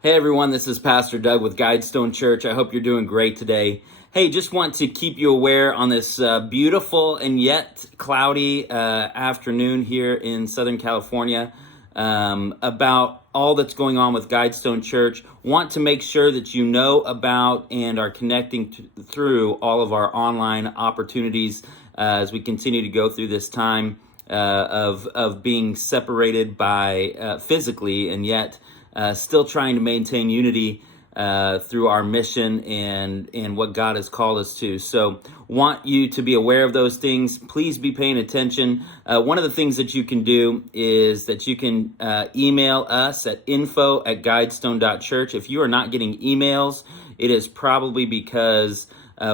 Hey everyone, this is Pastor Doug with Guidestone.Church. I hope you're doing great today. Hey, just want to keep you aware on this beautiful and yet cloudy afternoon here in Southern California about all that's going on with Guidestone.Church. Want to make sure that you know about and are connecting through all of our online opportunities as we continue to go through this time of being separated by physically and yet still trying to maintain unity through our mission and what God has called us to. So want you to be aware of those things. Please be paying attention. One of the things that you can do is that you can email us at info@guidestone.church. If you are not getting emails, it is probably because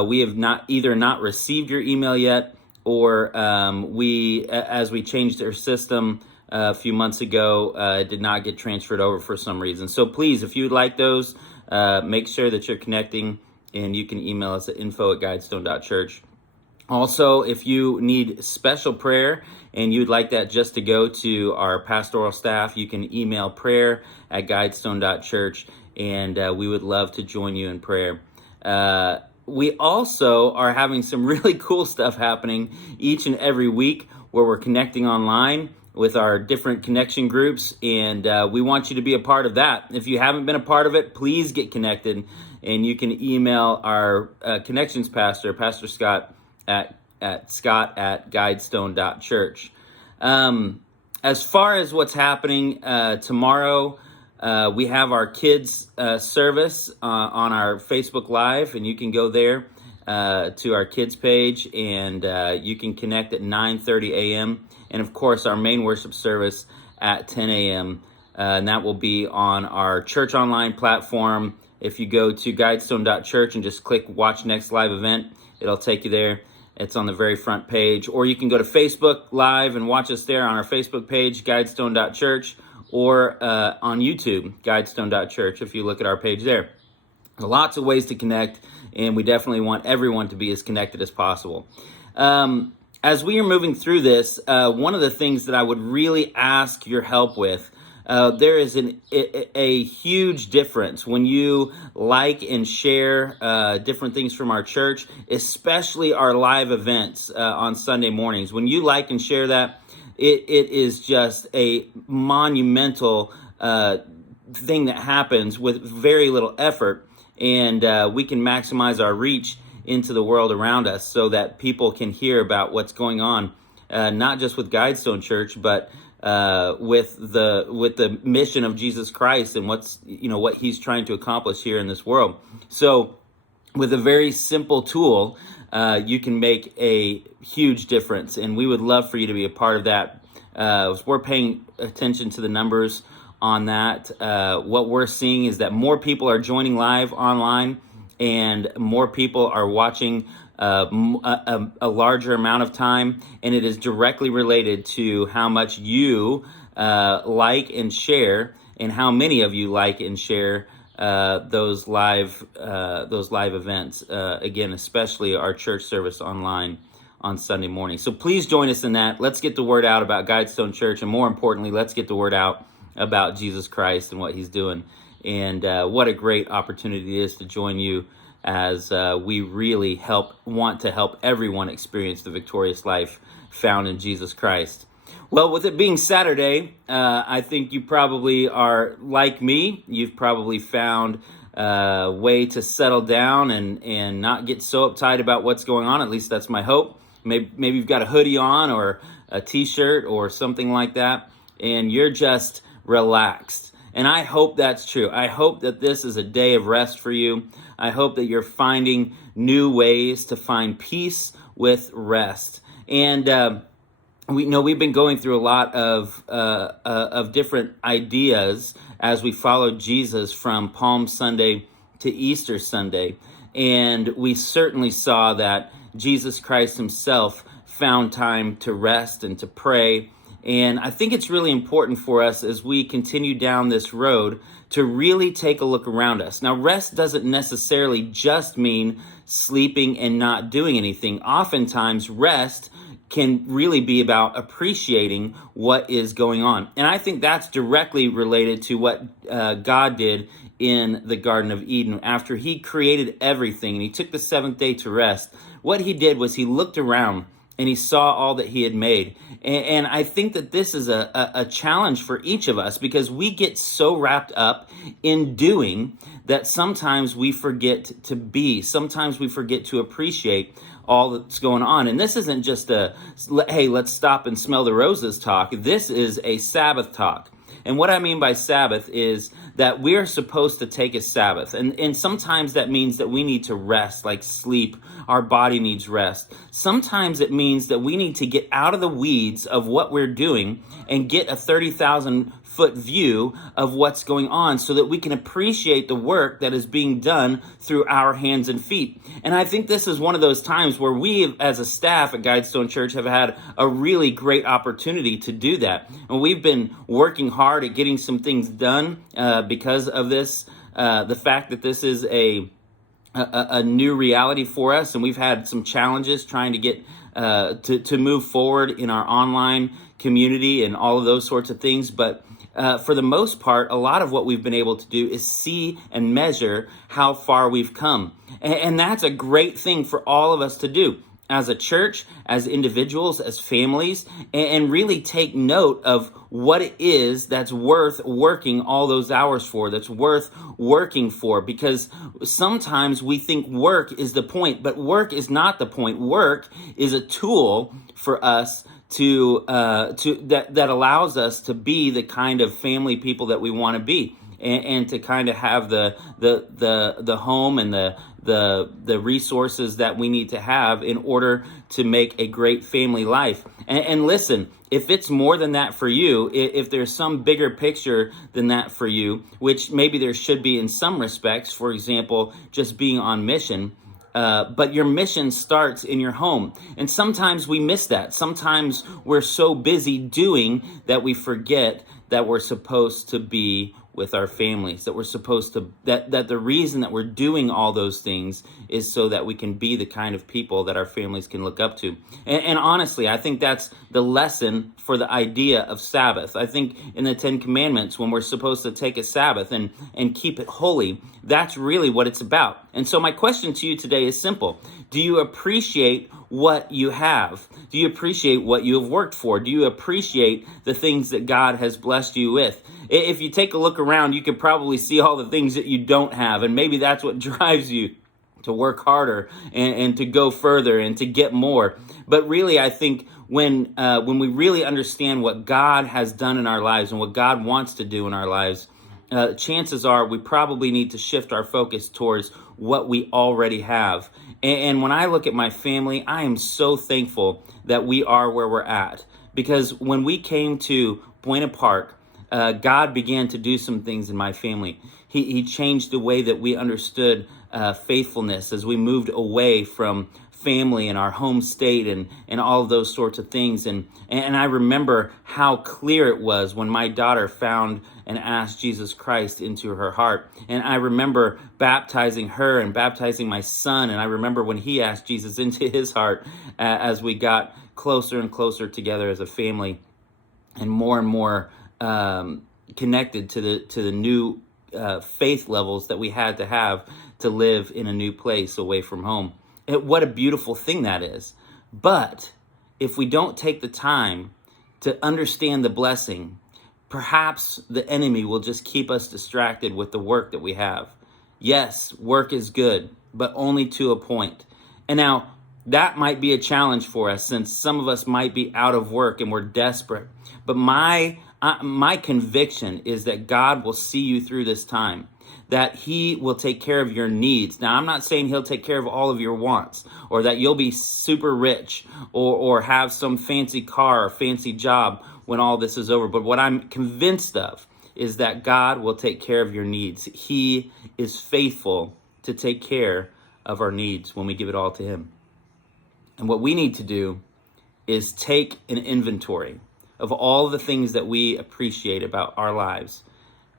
we have not received your email yet, or as we changed our system a few months ago, it did not get transferred over for some reason. So please, if you would like those, make sure that you're connecting, and you can email us at info@guidestone.church. Also, if you need special prayer and you'd like that just to go to our pastoral staff, you can email prayer@guidestone.church, and we would love to join you in prayer. We also are having some really cool stuff happening each and every week where we're connecting online with our different connection groups, and we want you to be a part of that. If you haven't been a part of it, please get connected, and you can email our connections pastor, Pastor Scott, at scott@guidestone.church. As far as what's happening tomorrow, we have our kids service on our Facebook Live, and you can go there to our kids page, and you can connect at 9:30 a.m. And of course, our main worship service at 10 a.m. And that will be on our church online platform. If you go to Guidestone.Church and just click Watch Next Live Event, it'll take you there. It's on the very front page. Or you can go to Facebook Live and watch us there on our Facebook page, Guidestone.Church, or on YouTube, Guidestone.Church, if you look at our page there. Lots of ways to connect, and we definitely want everyone to be as connected as possible. As we are moving through this, one of the things that I would really ask your help with, there is a huge difference when you like and share different things from our church, especially our live events on Sunday mornings. When you like and share that, it is just a monumental thing that happens with very little effort, and we can maximize our reach into the world around us so that people can hear about what's going on, not just with Guidestone.Church, but with the mission of Jesus Christ and what he's trying to accomplish here in this world. So with a very simple tool, you can make a huge difference, and we would love for you to be a part of that. We're paying attention to the numbers on that. What we're seeing is that more people are joining live online, and more people are watching a larger amount of time, and it is directly related to how much you like and share, and how many of you like and share those live events. Again, especially our church service online on Sunday morning. So please join us in that. Let's get the word out about Guidestone.Church, and more importantly, let's get the word out about Jesus Christ and what he's doing. And what a great opportunity it is to join you as we really want to help everyone experience the victorious life found in Jesus Christ. Well, with it being Saturday, I think you probably are like me. You've probably found a way to settle down and not get so uptight about what's going on. At least that's my hope. Maybe you've got a hoodie on or a t-shirt or something like that, and you're just relaxed. And I hope that's true. I hope that this is a day of rest for you. I hope that you're finding new ways to find peace with rest. And we've been going through a lot of different ideas as we followed Jesus from Palm Sunday to Easter Sunday. And we certainly saw that Jesus Christ himself found time to rest and to pray. And I think it's really important for us as we continue down this road to really take a look around us. Now, rest doesn't necessarily just mean sleeping and not doing anything. Oftentimes, rest can really be about appreciating what is going on. And I think that's directly related to what God did in the Garden of Eden. After he created everything and he took the seventh day to rest, what he did was he looked around and he saw all that he had made. And I think that this is a challenge for each of us, because we get so wrapped up in doing that sometimes we forget to be. Sometimes we forget to appreciate all that's going on. And this isn't just a, hey, let's stop and smell the roses talk. This is a Sabbath talk. And what I mean by Sabbath is that we're supposed to take a Sabbath. And sometimes that means that we need to rest, like sleep. Our body needs rest. Sometimes it means that we need to get out of the weeds of what we're doing and get a 30,000-foot view of what's going on so that we can appreciate the work that is being done through our hands and feet. And I think this is one of those times where we, as a staff at Guidestone.Church, have had a really great opportunity to do that. And we've been working hard at getting some things done because of this, the fact that this is a new reality for us, and we've had some challenges trying to get to move forward in our online community and all of those sorts of things. But for the most part, a lot of what we've been able to do is see and measure how far we've come. And that's a great thing for all of us to do as a church, as individuals, as families, and really take note of what it is that's worth working all those hours for, that's worth working for. Because sometimes we think work is the point, but work is not the point. Work is a tool for us to that allows us to be the kind of family people that we want to be, and to kind of have the home and the resources that we need to have in order to make a great family life. And listen, if it's more than that for you, if there's some bigger picture than that for you, which maybe there should be in some respects, for example, just being on mission, but your mission starts in your home. And sometimes we miss that. Sometimes we're so busy doing that we forget that we're supposed to be with our families, that we're supposed to, that the reason that we're doing all those things is so that we can be the kind of people that our families can look up to. And honestly, I think that's the lesson for the idea of Sabbath. I think in the Ten Commandments, when we're supposed to take a Sabbath and keep it holy, that's really what it's about. And so my question to you today is simple. Do you appreciate what you have? Do you appreciate what you have worked for? Do you appreciate the things that God has blessed you with? If you take a look around, you can probably see all the things that you don't have, and maybe that's what drives you to work harder and to go further and to get more. But really, I think when we really understand what God has done in our lives and what God wants to do in our lives, chances are we probably need to shift our focus towards what we already have. And when I look at my family, I am so thankful that we are where we're at. Because when we came to Buena Park, God began to do some things in my family. He changed the way that we understood faithfulness as we moved away from family and our home state and all of those sorts of things. And I remember how clear it was when my daughter found and asked Jesus Christ into her heart. And I remember baptizing her and baptizing my son. And I remember when he asked Jesus into his heart as we got closer and closer together as a family and more connected to the new faith levels that we had to have to live in a new place away from home. What a beautiful thing that is. But if we don't take the time to understand the blessing, perhaps the enemy will just keep us distracted with the work that we have. Yes, work is good, but only to a point. And now that might be a challenge for us, since some of us might be out of work and we're desperate. But my conviction is that God will see you through this time, that he will take care of your needs. Now, I'm not saying he'll take care of all of your wants, or that you'll be super rich or have some fancy car or fancy job when all this is over. But what I'm convinced of is that God will take care of your needs. He is faithful to take care of our needs when we give it all to him. And what we need to do is take an inventory of all the things that we appreciate about our lives.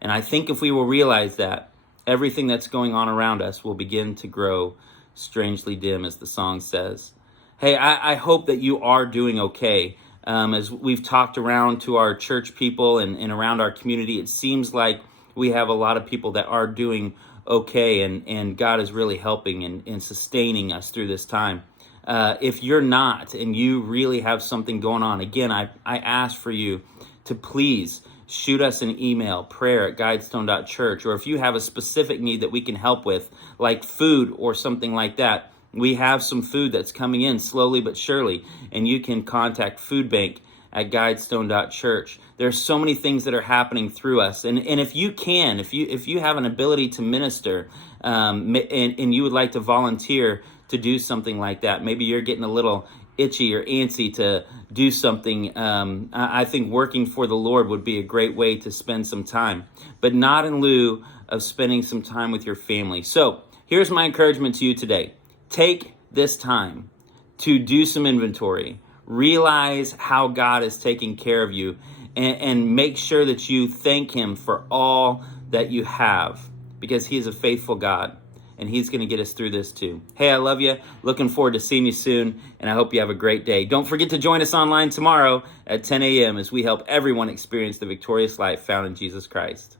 And I think if we will realize that, everything that's going on around us will begin to grow strangely dim, as the song says. Hey, I hope that you are doing okay. As we've talked around to our church people and around our community, it seems like we have a lot of people that are doing okay, and God is really helping and sustaining us through this time. If you're not, and you really have something going on, again, I ask for you to please shoot us an email, prayer@Guidestone.Church, or if you have a specific need that we can help with, like food or something like that, we have some food that's coming in slowly but surely, and you can contact Food Bank at Guidestone.Church. There's so many things that are happening through us, and if you can, if you have an ability to minister, and you would like to volunteer to do something like that, maybe you're getting a little itchy or antsy to do something. I think working for the Lord would be a great way to spend some time, but not in lieu of spending some time with your family. So here's my encouragement to you today. Take this time to do some inventory. Realize how God is taking care of you, and make sure that you thank Him for all that you have, because He is a faithful God, and He's going to get us through this too. Hey, I love you. Looking forward to seeing you soon, and I hope you have a great day. Don't forget to join us online tomorrow at 10 a.m. as we help everyone experience the victorious life found in Jesus Christ.